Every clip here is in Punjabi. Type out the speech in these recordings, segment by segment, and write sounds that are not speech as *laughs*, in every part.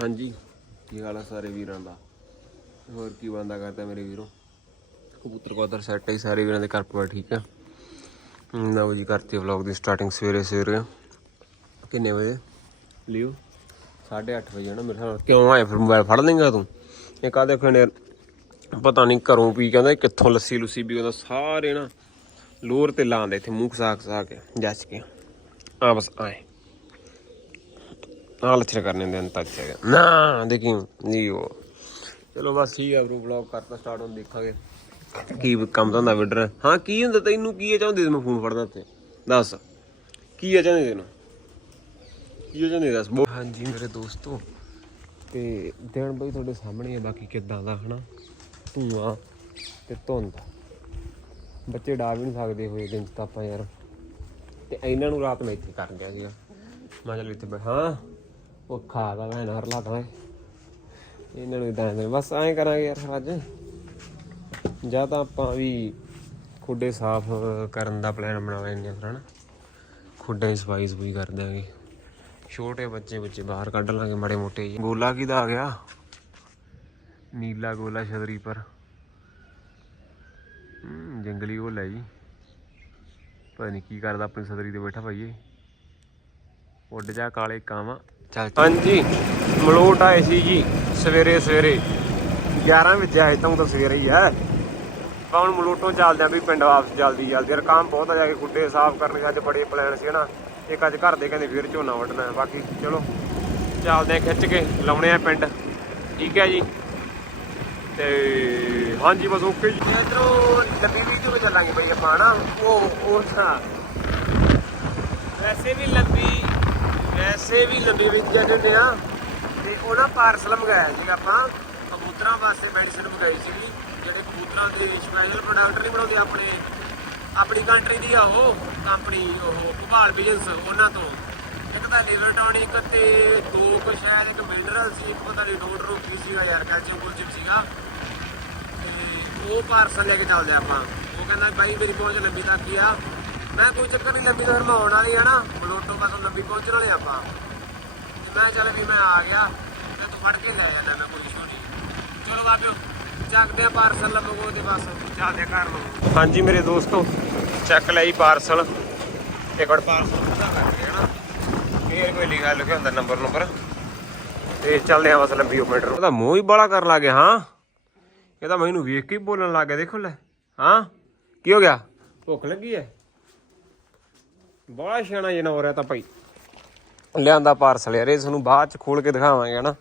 ਹਾਂਜੀ। ਕੀ ਹਾਲ ਆ ਸਾਰੇ ਵੀਰਾਂ ਦਾ? ਹੋਰ ਕੀ ਬੰਦਾ ਕਰਦਾ ਮੇਰੇ ਵੀਰੋ? ਕਬੂਤਰ ਕਬੂਤਰ ਸੈੱਟ ਹੈ ਸਾਰੇ ਵੀਰਾਂ ਦੇ ਘਰ ਪਰਿਵਾਰ ਠੀਕ ਆ? ਲਓ ਜੀ ਕਰਤੀ ਵਲੌਗ ਦੀ ਸਟਾਰਟਿੰਗ ਸਵੇਰੇ ਸਵੇਰੇ। ਕਿੰਨੇ ਵਜੇ? ਲਿਓ। 8:30 ਵਜੇ ਨਾ ਮੇਰੇ ਨਾਲ। ਕਿਉਂ ਆਇਆ ਫਿਰ ਮੋਬਾਈਲ ਫੜ ਲੇਗਾ ਤੂੰ? ਇਹ ਕਾ ਦੇਖੋ ਨੇ ਪਤਾ ਨਹੀਂ ਘਰੋਂ ਪੀ ਕਹਿੰਦਾ ਕਿੱਥੋਂ ਲੱਸੀ ਲੁੱਸੀ ਵੀ ਉਹਦਾ ਸਾਰੇ ਨਾ ਲੋਰ ਤੇ ਲਾਉਂਦੇ ਇੱਥੇ ਮੂੰਹ ਖਸਾ ਖਸਾ ਕੇ ਜੱਚ ਕੇ। ਆ ਬਸ ਆਏ। ਆ ਲੱਛਣ ਕਰਨੇ ਦੇ ਅੰਤ ਦੇਖੀ, ਨਹੀਂ ਚਲੋ ਬਸ ਠੀਕ ਆ ਬ్రో ਵਲੌਗ ਕਰਤਾ ਸਟਾਰਟ ਹੁਣ ਦੇਖਾਂਗੇ। ਕੀ ਕੰਮ ਧੰਦਾ ਵਿਡਰ ਹਾਂ, ਕੀ ਹੁੰਦਾ ਤੈਨੂੰ? ਕੀ ਚਾਹੁੰਦੇ ਮੈਂ ਫੋਨ ਫੜਦਾ ਤੇ ਦੱਸ। ਕੀ ਹੈ ਚਾਹੁੰਦੇ ਤੈਨੂੰ? ਕੀ ਹੈ ਚਾਹੁੰਦੇ? ਦੱਸ। ਹਾਂਜੀ, ਮੇਰੇ ਦੋਸਤੋ, ਤੇ ਦਿਨ ਬਈ ਤੁਹਾਡੇ ਸਾਹਮਣੇ ਆ, ਬਾਕੀ ਕਿੱਦਾਂ ਦਾ, ਹਨਾ? ਧੂਆਂ ਤੇ ਧੁੰਦ। ਬੱਚੇ ਡਾ ਵੀ ਨਹੀਂ ਸਕਦੇ ਹੋਏ ਦਿਨ ਤਾਂ ਆਪਾਂ ਯਾਰ। ਤੇ ਇਹਨਾਂ ਨੂੰ ਰਾਤ ਮੈਂ ਇੱਥੇ ਕਰ ਗਿਆ ਸੀਗਾ। ਮੈਂ ਚੱਲ ਇੱਥੇ ਬੈਠਾ ਭੁੱਖਾ ਉਹ ਖਾ ਦਾ ਮੈਂ ਨਰ ਲਾਦਾ ਇਹਨਾਂ ਨੂੰ ਇਦਾਂ ਦੇ ਬਸ ਐਂ ਕਰਾਂਗੇ ਯਾਰ ਅੱਜ। ਜਾਂ ਤਾਂ ਆਪਾਂ ਵੀ ਖੁੱਡੇ ਸਾਫ਼ ਕਰਨ ਦਾ ਪਲਾਨ ਬਣਾ ਲੈਂਦੇ ਹਾਂ ਫਿਰ, ਹਨਾ। ਖੁੱਡੇ ਦੀ ਸਫ਼ਾਈ ਸਫੂਈ ਕਰ ਦਿਆਂਗੇ। ਛੋਟੇ ਬੱਚੇ ਬੱਚੇ ਬਾਹਰ ਕੱਢ ਲਾਂਗੇ ਮਾੜੇ ਮੋਟੇ ਜਿਹੇ। ਗੋਲਾ ਕਿਹਦਾ ਆ ਗਿਆ? ਨੀਲਾ ਗੋਲਾ ਛਤਰੀ ਪਰ। ਹੂੰ, ਜੰਗਲੀ ਗੋਲਾ ਜੀ। ਪਤਾ ਨਹੀਂ ਕੀ ਕਰਦਾ ਆਪਣੀ ਛਤਰੀ ਤੇ ਬੈਠਾ ਭਾਈਏ ਉੱਡ ਜਾ ਕਾਲੇ ਕਾਵਾਂ। ਚੱਲ ਹਾਂਜੀ ਮਲੋਟ ਆਏ ਸੀ ਜੀ ਸਵੇਰੇ ਸਵੇਰੇ। 11 ਵਜੇ ਆਏ ਤਾਂ ਤਾਂ ਸਵੇਰੇ ਹੀ ਹੈ ਆਪਾਂ ਹੁਣ ਮਲੋਟੋਂ ਚੱਲਦੇ ਆਂ ਵੀ ਪਿੰਡ ਵਾਪਸ ਜਲਦੀ ਜਲਦੀ। ਯਾਰ ਕੰਮ ਬਹੁਤ ਆ ਜਾ ਕੇ ਗੁੱਡੇ ਸਾਫ਼ ਕਰਨਗੇ ਅੱਜ ਬੜੇ ਪਲਾਨ ਸੀ ਨਾ ਇੱਕ ਅੱਜ ਘਰ ਦੇ ਕਹਿੰਦੇ ਫਿਰ ਝੋਨਾ ਵੱਢਣਾ ਹੈ। ਬਾਕੀ ਚਲੋ ਚੱਲਦੇ ਆਂ ਖਿੱਚ ਕੇ ਲਾਉਣੇ ਆ ਪਿੰਡ। ਠੀਕ ਹੈ ਜੀ? ਤੇ ਹਾਂਜੀ ਬਸ ਓਕੇ ਜੀ। ਇਧਰੋਂ ਲੱਗੀ ਵੀਡੀਓ ਤੇ ਚੱਲਾਂਗੇ ਬਈ ਆਪਾਂ ਨਾ ਉਹ ਉਹ ਤਾਂ ਵੈਸੇ ਵੀ ਲੰਬੀ ਵੈਸੇ ਵੀ ਲੰਬੀ ਵਿੱਚ ਜਾਂਦੇ ਆ। ਤੇ ਉਹ ਨਾ ਪਾਰਸਲ ਮੰਗਾਇਆ ਸੀਗਾ ਆਪਾਂ, ਕਬੂਤਰਾਂ ਵਾਸਤੇ ਮੈਡੀਸਿਨ ਮੰਗਾਈ ਸੀਗੀ, ਜਿਹੜੇ ਕਬੂਤਰਾਂ ਦੇ ਸਪੈਸ਼ਲ ਪ੍ਰੋਡਕਟ ਨਹੀਂ ਬਣਾਉਂਦੇ, ਆਪਣੇ, ਆਪਣੀ ਕੰਟਰੀ ਦੀ ਆ ਉਹ ਕੰਪਨੀ ਉਹ, ਭੋਪਾਲ ਬਿਜ਼ਨਸ ਉਹਨਾਂ ਤੋਂ। ਇੱਕ ਤਾਂ ਲਿਵਰ ਟੌਨਿਕ ਤੇ ਦੋ ਕੁ ਸ਼ਾਇਦ ਇੱਕ ਮਿਨਰਲ ਸੀ, ਇੱਕ ਪਤਾ ਨਹੀਂ ਡੋਟ ਰੋ ਸੀਗਾ ਯਾਰ ਕੈਲਸ਼ੀਅਮ ਕੁਲਚਿਪ ਸੀਗਾ। ਤੇ ਉਹ ਪਾਰਸਲ ਲੈ ਕੇ ਚੱਲਦੇ ਆਪਾਂ। ਉਹ ਕਹਿੰਦਾ ਬਾਈ ਮੇਰੀ ਪਹੁੰਚ ਲੰਬੀ ਤੱਕ ਆ ਮੈਂ ਕੋਈ ਚੱਕਰ ਨਹੀਂ, ਲੰਬੀ ਤਾਂ ਫਿਰ ਮੈਂ ਆਉਣ ਵਾਲੀ ਆ ਨਾ। ਬਲੋਟੋ ਪਾਸੋਂ ਲੰਬੀ ਪਹੁੰਚਣ ਵਾਲੇ ਆਪਾਂ। ਤੇ ਮੈਂ ਚੱਲ ਵੀ ਮੈਂ ਆ ਗਿਆ। ਤੇ ਤੂੰ ਫੜ ਕੇ ਲੈ ਜਾਂਦਾ, ਮੈਂ ਕੋਈ ਇਸ਼ੂ ਨਹੀਂ। ਚਲੋ ਬਾਬਿਓ ਚੱਕਦੇ ਆ ਪਾਰਸਲ ਲੰਬੋ ਦੇ ਬਸ ਚੱਲਦੇ ਘਰ ਨੂੰ ਹਾਂਜੀ ਮੇਰੇ ਦੋਸਤੋ, ਚੱਕ ਲਈ ਪਾਰਸਲ ਇੱਕ ਵਾਰ ਪਾਰਸਲ ਪੂਰਾ ਕਰ ਲਿਆ ਫੇਰ ਕੋਈ ਲਿਖਿਆ ਲਿਖਿਆ ਹੁੰਦਾ ਨੰਬਰ ਨੰਬਰ। ਤੇ ਚੱਲਦੇ ਆ ਬਸ ਲੰਬੀ ਮੀਟਰ ਉਹਦਾ ਮੂੰਹ ਹੀ ਬੜਾ ਕਰਨ ਲੱਗ ਗਿਆ, ਹਾਂ। ਇਹ ਤਾਂ ਮੈਨੂੰ ਵੇਖ ਕੇ ਹੀ ਬੋਲਣ ਲੱਗ ਗਿਆ, ਦੇਖੋ ਲੈ। ਹਾਂ, ਕੀ ਹੋ ਗਿਆ? ਭੁੱਖ ਲੱਗੀ ਐ? ਬੜਾ ਸਿਆਣਾ ਜਿਹਾ ਹੋ ਰਿਹਾ ਤਾਂ ਭਾਈ। ਲਿਆਂਦਾ ਪਾਰਸਲ ਯਾਰ, ਇਹ ਤੁਹਾਨੂੰ ਬਾਅਦ ਚ ਖੋਲ ਕੇ ਦਿਖਾਵਾਂਗੇ ਹਨਾ।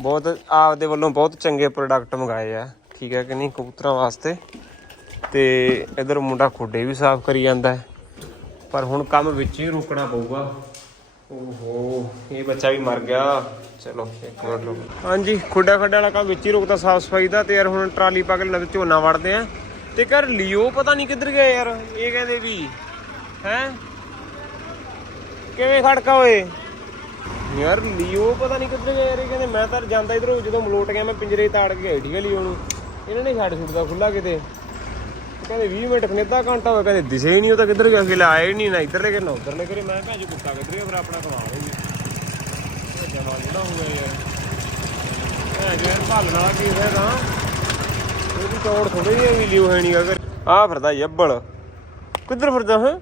ਬਹੁਤ ਆਪਦੇ ਵੱਲੋਂ ਬਹੁਤ ਚੰਗੇ ਪ੍ਰੋਡਕਟ ਮੰਗਾਏ ਆ। ਠੀਕ ਹੈ ਕਿ ਨਹੀਂ ਕਬੂਤਰਾਂ ਵਾਸਤੇ? ਤੇ ਇਧਰ ਮੁੰਡਾ ਖੁੱਡੇ ਵੀ ਸਾਫ਼ ਕਰੀ ਜਾਂਦਾ ਪਰ ਹੁਣ ਕੰਮ ਵਿੱਚ ਹੀ ਰੁਕਣਾ ਪਊਗਾ। ਓਹੋ, ਇਹ ਬੱਚਾ ਵੀ ਮਰ ਗਿਆ। ਚਲੋ, ਇੱਕ ਮਿੰਟ ਰੁਕੋ। ਹਾਂਜੀ, ਖੁੱਡਾ ਖੱਡਾ ਵਾਲਾ ਕੰਮ ਵਿੱਚ ਹੀ ਰੁਕਦਾ ਸਾਫ਼ ਸਫ਼ਾਈ ਦਾ। ਤੇ ਯਾਰ ਹੁਣ ਟਰਾਲੀ ਪਾ ਕੇ ਨਵੇਂ ਝੋਨਾ ਵੜਦੇ ਆ। ਤੇ ਕਰ ਲਿਓ ਪਤਾ ਨਹੀਂ ਕਿੱਧਰ ਗਿਆ ਯਾਰ, ਇਹ ਕਹਿੰਦੇ ਵੀ, ਹੈ? ਕਿਵੇਂ ਖੜਕਾ ਓਏ? ਯਾਰ ਲਿਓ ਪਤਾ ਨਹੀਂ ਕਿੱਧਰ ਗਿਆ ਯਾਰ ਇਹ ਕਹਿੰਦੇ ਮੈਂ ਤਾਂ ਜਾਂਦਾ ਇਧਰੋਂ, ਜਦੋਂ ਮਲੋਟ ਗਿਆ ਮੈਂ ਪਿੰਜਰੇ ਤਾੜ ਕੇ ਗਏ ਠੀਕ ਹੈ ਲਿਓ ਨੂੰ। ਇਹਨਾਂ ਨੇ ਛੱਡ ਛੁੱਟਦਾ ਖੁੱਲਾ ਕਿਤੇ। ਕਹਿੰਦੇ 20 ਮਿੰਟ ਖਨੇਦਾ ਘੰਟਾ ਹੋਇਆ, ਕਹਿੰਦੇ ਦਿਸੇ ਨਹੀਂ ਉਹ ਤਾਂ ਕਿੱਧਰ ਗਿਆ ਕਿ ਆਏ ਨਹੀਂ ਨਾ ਇੱਧਰਲੇ ਕਿ ਨਾ ਉੱਧਰਲੇ ਕਰੇ ਮੈਂ ਕਿਹਾ ਕੁੱਤਾ ਕਿੱਧਰ ਗਿਆ, ਫਿਰ ਆਪਣਾ ਕਮਾ ਹੋਈ ਇਹ ਜਮਾ ਜਿਹੜਾ ਹੋ ਗਿਆ ਯਾਰ। ਇਹ ਜਿਹੜਾ ਭਾਲਣ ਵਾਲਾ ਕੀ ਹੈ ਤਾਂ? ਉਹਦੀ ਚੌੜ ਥੋੜੀ ਜਿਹੀ ਵੀ ਲਿਓ, ਹੈ ਨਹੀਂ ਅਗਰ ਆ ਫਿਰਦਾ ਯੱਬਲ ਕਿੱਧਰ ਫਿਰਦਾ, ਹੈ?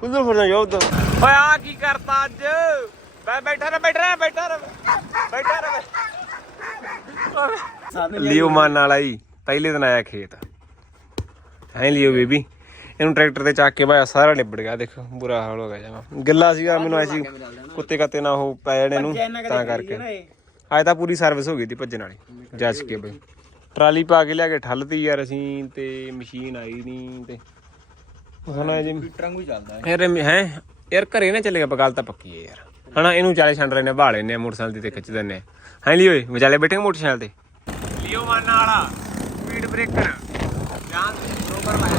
ਕਿੱਧਰ ਫਿਰਦਾ ਯੋਦ ਓਏ ਆ ਕੀ ਕਰਤਾ ਅੱਜ? ਬੈ ਬੈਠਾ ਰਹਿ ਬੈਠਾ ਰਹਿ ਬੈਠਾ ਰਹਿ ਬੈਠਾ ਰਹਿ। ਲਿਓ ਮਾਨ ਵਾਲਾ ਹੀ ਪਹਿਲੇ ਦਿਨ ਆਇਆ ਖੇਤ। ਐ ਲਿਓ ਬੇਬੀ ਇਹਨੂੰ ਟਰੈਕਟਰ ਤੇ ਚੱਕ ਕੇ ਭਾਇਆ ਸਾਰਾ ਨਿਬੜ ਗਿਆ ਦੇਖੋ ਬੁਰਾ ਹਾਲ ਹੋ ਗਿਆ ਜਮਾ। ਗਿੱਲਾ ਸੀਗਾ ਮੈਨੂੰ ਐਸੀ ਕੁੱਤੇ ਕਾਤੇ ਨਾ ਉਹ ਪੈ ਜਾਣੇ ਨੂੰ ਤਾਂ ਕਰਕੇ। ਅੱਜ ਤਾਂ ਪੂਰੀ ਸਰਵਿਸ ਹੋ ਗਈ ਤੀ ਭੱਜਣ ਵਾਲੀ ਜੱਜ ਕੇ ਬਈ। ਟਰਾਲੀ ਪਾ ਕੇ ਲਿਆ ਕੇ ਠੱਲਤੀ ਯਾਰ ਅਸੀਂ ਤੇ ਮਸ਼ੀਨ ਆਈ ਨਹੀਂ ਤੇ। ਹੁਣ ਜੀ। ਟਰੰਗ ਵੀ ਚੱਲਦਾ ਹੈ ਹੈ? ਯਾਰ ਘਰੇ ਨਾ ਚੱਲੇਗਾ ਬਗਲ ਤਾਂ ਪੱਕੀ ਹੈ ਯਾਰ। ਹਨਾ ਇਹਨੂੰ ਚਾਲੇ ਛੰਡ ਲੈਨੇ ਭਾਲ ਲੈਨੇ ਮੋਟਰਸਾਈਕਲ ਦੀ ਤੇ ਖਿੱਚ ਦਿੰਨੇ ਹਾਂ ਲਈ ਓਏ ਵਿਚਾਲੇ ਬੈਠੇ ਮੋਟਰਸਾਈਕਲ ਤੇ? ਲਿਓ ਮਾਨਾ ਵਾਲਾ ਸਪੀਡ ਬ੍ਰੇਕਰ ਜਾਂ ਰੋਬਰ ਲਾਇਆ।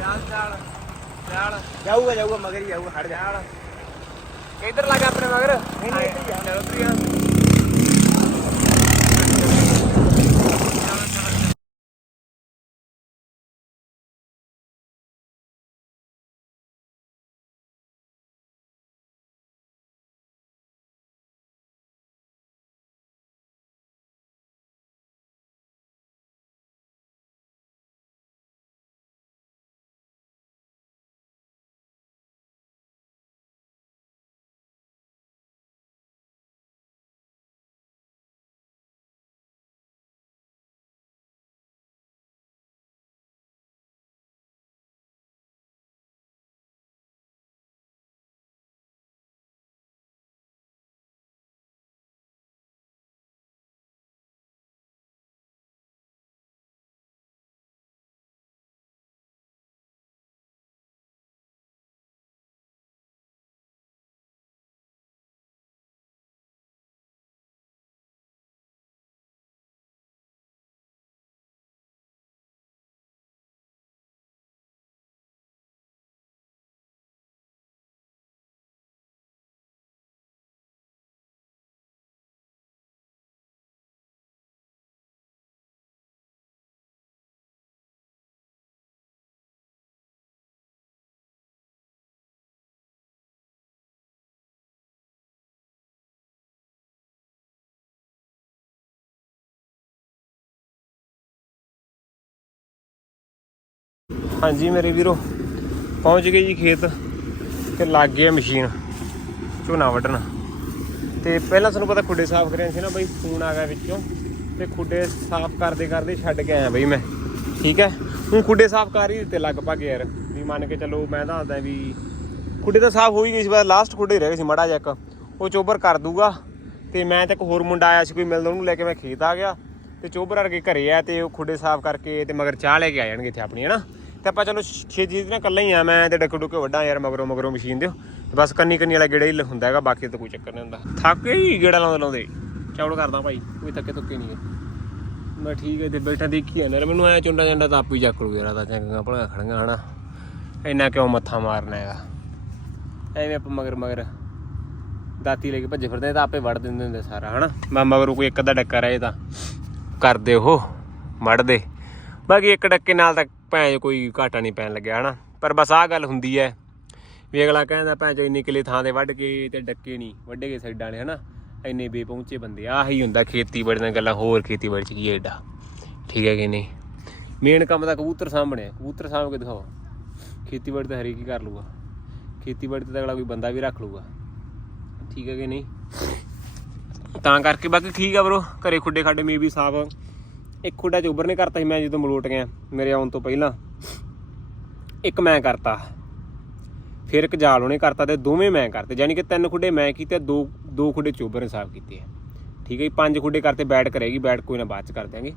ਚੱਲ ਚੱਲ ਚੱਲ ਜਾਊਗਾ ਜਾਊਗਾ ਮਗਰ ਹੀ ਜਾਊਗਾ ਹਟ ਜਾ। ਕਿੱਧਰ ਲੱਗਾ ਆਪਣੇ ਮਗਰ? ਨਹੀਂ ਨਹੀਂ ਚਲੋ ਪ੍ਰਿਆ ਹਾਂਜੀ ਮੇਰੇ ਵੀਰੋ, ਪਹੁੰਚ ਗਏ ਜੀ ਖੇਤ ਤੇ ਲੱਗ ਗਿਆ ਮਸ਼ੀਨ, ਝੋਨਾ ਵੱਢਣ। ਤੇ ਪਹਿਲਾਂ ਤੁਹਾਨੂੰ ਪਤਾ ਖੁੱਡੇ ਸਾਫ਼ ਕਰਿਆ ਸੀ ਨਾ ਬਈ, ਫੋਨ ਆ ਗਿਆ ਵਿੱਚੋਂ, ਤੇ ਖੁੱਡੇ ਸਾਫ਼ ਕਰਦੇ ਕਰਦੇ ਛੱਡ ਕੇ ਆਇਆ ਬਈ ਮੈਂ, ਠੀਕ ਹੈ? ਹੁਣ ਖੁੱਡੇ ਸਾਫ਼ ਕਰ ਹੀ ਦਿੱਤੇ ਲਗਭਗ ਯਾਰ, ਵੀ ਮੰਨ ਕੇ ਚੱਲੋ ਮੈਂ ਦੱਸਦਾ ਵੀ ਖੁੱਡੇ ਤਾਂ ਸਾਫ਼ ਹੋ ਹੀ ਗਈ ਸੀ ਬਸ ਲਾਸਟ ਖੁੱਡੇ ਰਹਿ ਗਏ ਸੀ ਮੜਾ ਜਿਹਾ ਇੱਕ, ਉਹ ਚੋਬਰ ਕਰ ਦੂਗਾ। ਤੇ ਮੈਂ ਤੇ ਇੱਕ ਹੋਰ ਮੁੰਡਾ ਆਇਆ ਸੀ ਕੋਈ ਮਿਲਦਾ ਉਹਨੂੰ ਲੈ ਕੇ ਮੈਂ ਖੇਤ ਆ ਗਿਆ, ਤੇ ਚੋਬਰ ਵਰਗੇ ਘਰੇ ਆ ਤੇ ਉਹ ਖੁੱਡੇ ਸਾਫ਼ ਕਰਕੇ ਤੇ ਮਗਰ ਚਾਹ ਲੈ ਕੇ ਆ ਜਾਣਗੇ ਇੱਥੇ ਆਪਣੀ, ਹਨਾ? ਤੇ ਆਪਾਂ ਚਲੋ ਛੇ ਜੀ ਨਾਲ ਇਕੱਲਾ ਹੀ ਆ, ਮੈਂ ਤੇ ਡੱਕੂ ਡੁੱਕੇ ਵੱਡਾ ਯਾਰ ਮਗਰੋਂ ਮਗਰੋਂ ਮਸ਼ੀਨ ਦਿਓ ਤੇ ਬਸ ਕੰਨੀ ਕੰਨੀ ਵਾਲਾ ਗੇੜਾ ਹੀ ਹੁੰਦਾ ਹੈਗਾ, ਬਾਕੀ ਤਾਂ ਕੋਈ ਚੱਕਰ ਨਹੀਂ ਹੁੰਦਾ। ਥੱਕ ਹੀ ਗੇੜਾ ਲਾਉਂਦੇ ਲਾਉਂਦੇ। ਚੌੜ ਕਰਦਾ ਭਾਈ, ਕੋਈ ਥੱਕੇ ਤੁੱਕੇ ਨਹੀਂ ਹੈ। ਮੈਂ ਠੀਕ ਹੈ, ਤੇ ਬੈਠਾ ਦੇਖੀ ਯਾਰ ਮੈਨੂੰ ਐ ਚੁੰਡਾ ਚੰਡਾ ਤਾਂ ਆਪੀ ਚੱਕ ਲੂ ਯਾਰ ਤਾਂ ਚੰਗਾ ਭਲਾ ਖੜੀਆਂ, ਹਨਾ। ਇੰਨਾ ਕਿਉਂ ਮੱਥਾ ਮਾਰਨਾ ਹੈਗਾ। ਐਵੇਂ ਆਪਾਂ ਮਗਰ ਮਗਰ ਦਾਤੀ ਲੈ ਕੇ ਭੱਜੇ ਫਿਰਦੇ ਤਾਂ ਆਪੇ ਵੜ ਦਿੰਦੇ ਹੁੰਦੇ ਸਾਰਾ, ਹਨਾ। ਮੈਂ ਮਗਰੋਂ ਕੋਈ ਇੱਕ ਅੱਧਾ ਡੱਕਾ ਰਹੇ ਤਾਂ। ਕਰਦੇ ਉਹ ਵੜਦੇ ਬਾਕੀ ਇੱਕ ਡੱਕੇ ਨਾਲ ਤਾਂ ਭੈਣ ਚੋ ਕੋਈ ਘਾਟਾ ਨਹੀਂ ਪੈਣ ਲੱਗਿਆ, ਹਨਾ? ਪਰ ਬਸ ਆਹ ਗੱਲ ਹੁੰਦੀ ਹੈ ਵੀ ਅਗਲਾ ਕਹਿੰਦਾ ਭੈਣ ਚੋ ਇੰਨੀ ਕਿਲੇ ਥਾਂ ਤੇ ਵੱਢ ਕੇ ਤੇ ਡੱਕੇ ਨਹੀਂ ਵੱਢੇ ਗਏ ਸਾਈਡਾਂ ਵਾਲੇ, ਹਨਾ? ਇੰਨੇ ਬੇਪਹੁੰਚੇ ਬੰਦੇ, ਆਹੀ ਹੁੰਦਾ ਖੇਤੀਬਾੜੀ ਨਾਲ ਗੱਲਾਂ, ਹੋਰ ਖੇਤੀਬਾੜੀ ਚ ਕੀ ਹੈ ਏਡਾ? ਠੀਕ ਹੈ ਕਿ ਨਹੀਂ? ਮੇਨ ਕੰਮ ਤਾਂ ਕਬੂਤਰ ਸਾਹਮਣੇ ਕਬੂਤਰ ਸਾਹਮਣੇ ਕੇ ਦਿਖਾਓ। ਖੇਤੀਬਾੜੀ ਤਾਂ ਹਰੇਕ ਹੀ ਕਰ ਲੂਗਾ ਖੇਤੀਬਾੜੀ ਤੇ ਤਾਂ ਅਗਲਾ ਕੋਈ ਬੰਦਾ ਵੀ ਰੱਖ ਲੂਗਾ ਠੀਕ ਹੈ ਕਿ ਨਹੀਂ? ਤਾਂ ਕਰਕੇ ਬਾਕੀ ਠੀਕ ਆ ਬਰੋ ਘਰੇ ਖੁੱਡੇ ਖਾਡੇ ਮੇ ਵੀ ਸਾਫ਼ ਇੱਕ ਖੁੱਡਾ ਚੋਬਰ ਨੇ ਕਰਤਾ ਸੀ, ਮੈਂ ਜਦੋਂ ਮਲੋਟ ਗਿਆ, ਮੇਰੇ ਆਉਣ ਤੋਂ ਪਹਿਲਾਂ। ਇੱਕ ਮੈਂ ਕਰਤਾ। ਫਿਰ ਇੱਕ ਜਾਲ ਉਹਨੇ ਕਰਤਾ ਤੇ ਦੋਵੇਂ ਮੈਂ ਕਰਤੇ। ਯਾਨੀ ਕਿ ਤਿੰਨ ਖੁੱਡੇ ਮੈਂ ਕੀਤੇ, ਦੋ ਦੋ ਖੁੱਡੇ ਚੋਬਰ ਨੇ ਸਾਫ਼ ਕੀਤੇ ਆ। ਠੀਕ ਹੈ ਜੀ, ਪੰਜ ਖੁੱਡੇ ਕਰਤੇ ਬੈਟ ਕਰੇਗੀ ਬੈਠ ਕੋਈ ਨਾ ਬਾਅਦ ਚ ਕਰ ਦਿਆਂਗੇ।